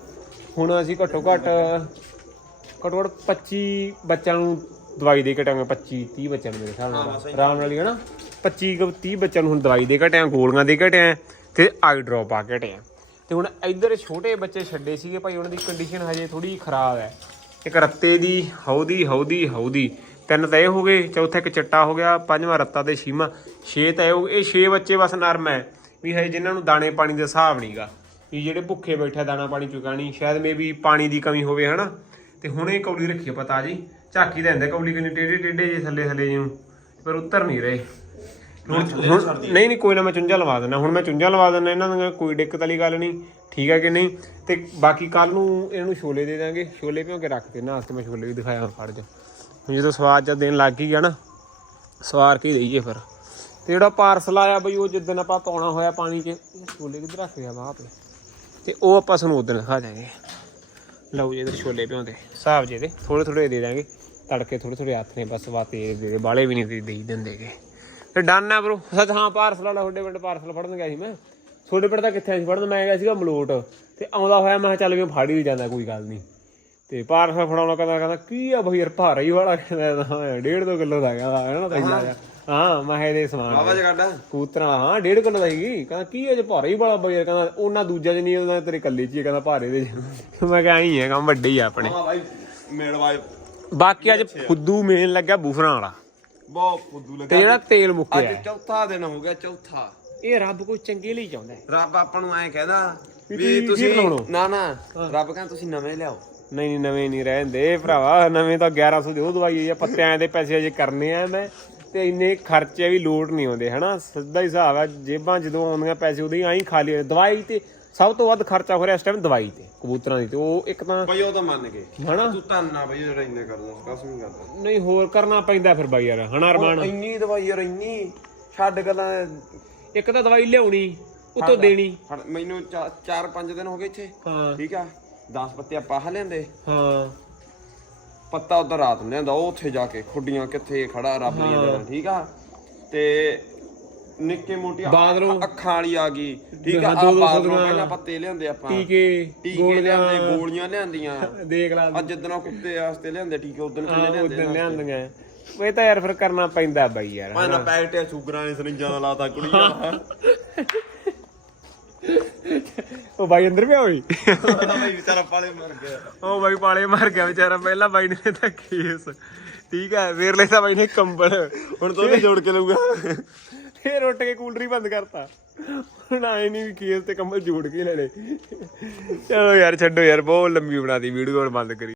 ਹੁਣ ਅਸੀਂ ਘੱਟੋ ਘੱਟ ਘੱਟੋ ਘੱਟ 25 ਬੱਚਿਆਂ ਨੂੰ ਦਵਾਈ ਦੇ ਕੇ ਟਾਂਗੇ 25 30 ਬੱਚਿਆਂ ਨੂੰ ਮੇਰੇ ਹਿਸਾਬ ਨਾਲ। ਆਰਾਮ ਨਾਲ ਹੀ ਹੈ ਨਾ 25 ਕੁ 30 ਬੱਚਿਆਂ ਨੂੰ ਹੁਣ ਦਵਾਈ ਦੇ ਘਟਿਆ ਗੋਲੀਆਂ ਦੇ ਘਟਿਆ ਤੇ ਆਈ ਡ੍ਰੌਪ ਆ ਘਟਿਆ ਤੇ ਹੁਣ ਇੱਧਰ ਛੋਟੇ ਬੱਚੇ ਛੱਡੇ ਸੀਗੇ ਭਾਈ, ਉਹਨਾਂ ਦੀ ਕੰਡੀਸ਼ਨ ਹਜੇ ਥੋੜੀ ਖਰਾਬ ਹੈ। ਇੱਕ ਰੱਤੇ ਦੀ ਹੌਦੀ ਹੌਦੀ ਹੌਦੀ ਤਿੰਨ ਤਾਂ ਇਹ ਹੋ ਗਏ, ਚੌਥਾ ਇੱਕ ਚਿੱਟਾ ਹੋ ਗਿਆ, ਪੰਜਵਾਂ ਰੱਤਾ ਤੇ ਛੇਵਾਂ। ਛੇ ਤਾਂ ਇਹ ਹੋ ਗਏ, ਇਹ ਛੇ ਬੱਚੇ ਬਸ ਨਰਮ ਹੈ। ਵੀ ਹਜੇ ਜਿਨ੍ਹਾਂ ਨੂੰ ਦਾਣੇ ਪਾਣੀ ਦਾ ਹਿਸਾਬ ਨਹੀਂਗਾ ਵੀ ਜਿਹੜੇ ਭੁੱਖੇ ਬੈਠਾ ਦਾਣਾ ਪਾਣੀ ਚੁਕਾਣੀ ਸ਼ਾਇਦ ਮੇਬੀ ਪਾਣੀ ਦੀ ਕਮੀ ਹੋਵੇ, ਹਨਾ? ਤੇ ਇਹ ਕੌਲੀ ਰੱਖੀ ਪਤਾ ਜੀ। ਝਾਕੀ ਦਾ ਹੁੰਦਾ ਕੌਲੀ ਕਿੰਨੀ ਟੇਢੇ ਟੇਢੇ ਜੇ ਥੱਲੇ ਥੱਲੇ ਜਿਉਂ ਪਰ ਉੱਤਰ ਨਹੀਂ ਰਹੇ। ਹੁਣ ਹੁਣ ਨਹੀਂ ਨਹੀਂ ਕੋਈ ਨਾ ਮੈਂ ਚੁੰਝਾ ਲਵਾ ਦਿੰਦਾ। ਹੁਣ ਮੈਂ ਚੁੰਝਾ ਲਵਾ ਦਿੰਦਾ ਇਹਨਾਂ ਦੀਆਂ ਕੋਈ ਦਿੱਕਤ ਵਾਲੀ ਗੱਲ ਨਹੀਂ। ਠੀਕ ਹੈ ਕਿ ਨਹੀਂ? ਤੇ ਬਾਕੀ ਕੱਲ ਨੂੰ ਇਹਨਾਂ ਨੂੰ ਛੋਲੇ ਦੇ ਦਾਂਗੇ। ਛੋਲੇ ਭਿਓ ਕੇ ਰੱਖ ਦੇ ਨਾ ਤੇ ਮੈਂ ਛੋਲੇ ਵੀ ਦਿਖਾਇਆ ਫੜ ਜਾ। ਹੁਣ ਜਦੋਂ ਸਵਾਦ ਜਦ ਦੇਣ ਲੱਗ ਹੀ ਗਿਆ ਨਾ ਸਵਾਰ ਕੇ ਹੀ ਦਈਏ ਫਿਰ। ਤੇ ਜਿਹੜਾ ਪਾਰਸਲ ਆਇਆ ਬਈ ਉਹ ਜਿੱਦਣ ਆਪਾਂ ਪਾਉਣਾ ਹੋਇਆ ਪਾਣੀ 'ਚ ਛੋਲੇ ਕਿੱਧਰ ਰੱਖ ਗਿਆ ਬਾਪ ਤੇ ਉਹ ਆਪਾਂ ਤੁਹਾਨੂੰ ਉਦੋਂ ਦਿਖਾ ਦਾਂਗੇ ਲਓ ਜੀ ਇਧਰ ਛੋਲੇ ਭਿਉਂਦੇ ਹਿਸਾਬ ਜੇ ਦੇ ਥੋੜੇ ਥੋੜੇ ਦੇ ਦਾਂਗੇ ਤੜਕੇ ਥੋੜੇ ਥੋੜੇ ਹੱਥ ਨੇ ਬਸ ਵਾ ਤੇਲ ਦੇ ਦੇ ਬਾਲੇ ਵੀ ਨਹੀਂ ਦੇ ਦੇਈ ਦਿੰਦੇਗੇ। ਤੇ ਡਨ ਆ ਬ్రో ਸੱਚ ਹਾਂ ਪਾਰਸਲ ਵਾਲਾ ਤੁਹਾਡੇ ਪਿੰਡ ਪਾਰਸਲ ਫੜਨ ਗਿਆ ਸੀ ਮੈਂ। ਤੁਹਾਡੇ ਪਿੰਡ ਤਾਂ ਕਿੱਥੇ ਸੀ ਫੜਨ ਮੈਂ ਗਿਆ ਸੀਗਾ ਮਲੋਟ। ਤੇ ਆਉਂਦਾ ਹੋਇਆ ਮੈਂ ਚੱਲ ਵੀ ਫੜ ਹੀ ਜਾਂਦਾ ਕੋਈ ਗੱਲ ਨਹੀਂ। ਤੇ ਪਾਰਸਲ ਫੜਾਉਣਾ ਕਹਿੰਦਾ ਕਹਿੰਦਾ ਕੀ ਆ ਬਈ ਯਾਰ ਭਾਰਾ ਹੀ ਵਾਲਾ ਕਹਿੰਦਾ ਹਾਂ ਡੇਢ ਦੋ ਕਿਲੋ ਦਾ ਕਹਿੰਦਾ ਹੈ ਨਾ ਪੈਂਦਾ ਆ ਹਾਂ ਮੈਂ ਇਹਦੇ ਸਮਾਨ ਬਾਬਾ ਜਗਾਡਾ ਕੂਤਰਾ ਹਾਂ ਡੇਢ ਕਿਲੋ ਦਾ ਸੀਗੀ ਕਹਿੰਦਾ ਕੀ ਅਜੇ ਭਾਰਾ ਹੀ ਬੜਾ ਬਈ ਯਾਰ? ਕਹਿੰਦਾ ਉਹਨਾਂ ਦੂਜਾ ਚ ਨਹੀਂ ਉਹਨਾਂ ਤੇਰੇ ਕੱਲੇ ਚ ਹੀ ਕਹਿੰਦਾ ਭਾਰੇ ਦੇ ਮੈਂ ਕਿਹਾ ਆਈ ਹੈ ਕੰਮ ਵੱਡੇ ਹੀ ਆਪਣੇ। ਹਾਂ ਬਾਈ ਮੇੜਵਾ ਬਾਕੀ ਅੱਜ ਫੁੱਦੂ ਮੇਨ ਲੱਗਿਆ ਬੂਫਰਾਂ ਵਾਲਾ। ਬਹੁਤ ਫੁੱਦੂ ਤੇ ਲੱਗਾ ਜਿਹੜਾ ਤੇਲ ਮੁੱਕਿਆ ਅੱਜ ਚੌਥਾ ਦਿਨ ਹੋ ਗਿਆ ਚੌਥਾ। ਇਹ ਰੱਬ ਕੋਈ ਚੰਗੇ ਲਈ ਚਾਹੁੰਦਾ ਹੈ। ਰੱਬ ਆਪਾਂ ਨੂੰ ਐਂ ਕਹਿੰਦਾ ਵੀ ਵੀ ਤੁਸੀਂ ਤੁਸੀਂ ਕੀ ਬਣਾਉਣਾ? ਨਾ ਨਾ ਰੱਬ ਕਹਿੰਦਾ ਤੁਸੀਂ ਨਵੇਂ ਲਿਆਓ। ਨਹੀਂ ਨਹੀਂ ਨਵੇਂ ਨਹੀਂ ਰਹਿੰਦੇ ਭਰਾਵਾ। ਨਵੇਂ ਤਾਂ 1100 ਦੀ ਉਹ ਦਵਾਈ ਹੋਈ ਆ ਪੱਤਿਆਂ ਦੇ ਪੈਸੇ ਅਜੇ ਕਰਨੇ ਆ ਮੈਂ। ਤੇ ਇੰਨੇ ਖਰਚੇ ਵੀ ਲੋਟ ਨਹੀਂ ਆਉਂਦੇ ਹਨਾ? ਸਿੱਧਾ ਹੀ ਹਿਸਾਬ ਆ ਜੇਬਾਂ ਜਦੋਂ ਆਉਂਦੀਆਂ ਪੈਸੇ ਉਦੋਂ ਹੀ ਆਈ ਖਾਲੀ ਦਵਾਈ ਤੇ ਸਭ ਤੋਂ ਵੱਧ ਖਰਚਾ ਹੋ ਰਿਹਾ ਇਸ ਟਾਈਮ ਦਵਾਈ ਤੇ ਕਬੂਤਰਾਂ ਦੀ ਤੇ ਉਹ ਇੱਕ ਤਾਂ ਬਈ ਉਹ ਤਾਂ ਮੰਨ ਗਏ। ਹਨਾ? ਤੂੰ ਧੰਨਾ ਬਈ ਜਿਹੜਾ ਇੰਨੇ ਕਰਦਾ ਕਸਮ ਹੀ ਕਰਦਾ। ਨਹੀਂ ਹੋਰ ਕਰਨਾ ਪੈਂਦਾ ਫਿਰ ਬਾਈ ਯਾਰ ਹਨਾ ਅਰਮਾਨ? ਇੰਨੀ ਦਵਾਈ ਯਾਰ ਇੰਨੀ ਛੱਡ ਗੱਲਾਂ। ਇੱਕ ਤਾਂ ਦਵਾਈ ਲਿਆਉਣੀ ਉਤੋਂ ਦੇਣੀ। ਮੈਨੂੰ 4-5 ਦਿਨ ਹੋ ਗਏ ਇੱਥੇ। ਹਾਂ। ਠੀਕ ਆ? 10 ਪੱਤੇ ਆਪਾਂ ਆਹ ਲਿਆਂਦੇ। ਹਾਂ। ਪੱਤਾ ਉਧਰ ਰਾਤ ਨੂੰ ਲਿਆਂਦਾ ਉਹ ਉੱਥੇ ਜਾ ਕੇ ਖੁੱਡੀਆਂ ਕਿੱਥੇ ਖੜਾ ਰੱਬ ਦੀਆਂ ਦੇਣਾ ਠੀਕ ਆ? ਤੇ ਨਿੱਕੇ ਮੋਟੀ ਬਾਦਲੋਂ। ਅੱਖਾਂ ਵਾਲੀ ਆ ਗਈ। ਠੀਕ ਆ ਆ ਬਾਦਲੋਂ ਪਹਿਲਾਂ ਪੱਤੇ ਲਿਆਂਦੇ ਆਪਾਂ। ਟੀਕੇ ਟੀਕੇ ਲਿਆਂਦੇ ਗੋਲੀਆਂ ਲਿਆਂਦੀਆਂ। *laughs* ਦੇਖ ਲਾ। ਅੱਜ ਜਦੋਂ ਕੁੱਤੇ ਵਾਸਤੇ ਲਿਆਂਦੇ ਟੀਕੇ ਉਦੋਂ ਕਿੰਨੇ ਲਿਆਂਦੇ ਉਦੋਂ ਲਿਆਂਦੀਆਂ। ਇਹ ਤਾਂ ਯਾਰ ਫਿਰ ਕਰਨਾ ਪੈਂਦਾ ਬਾਈ ਯਾਰ ਮੈਂ ਨਾ ਪੈਕਟ ਸ਼ੂਗਰਾਂ ਨੇ ਸਰਿੰਜਾਂ ਦਾ ਲਾਤਾ ਕੁੜੀਆਂ। ਉਹ ਬਾਈ ਅੰਦਰ ਪਿਆ ਹੋਈ ਵਿਚਾਰਾ ਪਾਲੇ ਮਰ ਗਿਆ। ਉਹ ਬਾਈ ਪਾਲੇ ਮਾਰ ਗਿਆ ਵਿਚਾਰਾ ਪਹਿਲਾਂ ਬਾਈ ਨੇ ਤਾਂ ਕੇਸ। ਠੀਕ ਹੈ ਫੇਰ ਲੈਤਾ ਬਾਈ ਨੇ ਕੰਬਲ। ਹੁਣ ਦੋਨੇ ਜੋੜ ਕੇ ਲਊਗਾ। ਫੇਰ ਉੱਠ ਕੇ ਕੂਲਰ ਹੀ ਬੰਦ ਕਰਤਾ। ਹੁਣ ਆਏ ਨਹੀਂ ਵੀ ਕੇਸ ਤੇ ਕੰਬਲ ਜੋੜ ਕੇ ਲੈ ਲੈ ਚਲੋ ਯਾਰ, ਛੱਡੋ ਯਾਰ, ਬਹੁਤ ਲੰਬੀ ਬਣਾਤੀ ਵੀਡੀਓ ਹੁਣ ਬੰਦ ਕਰੀ।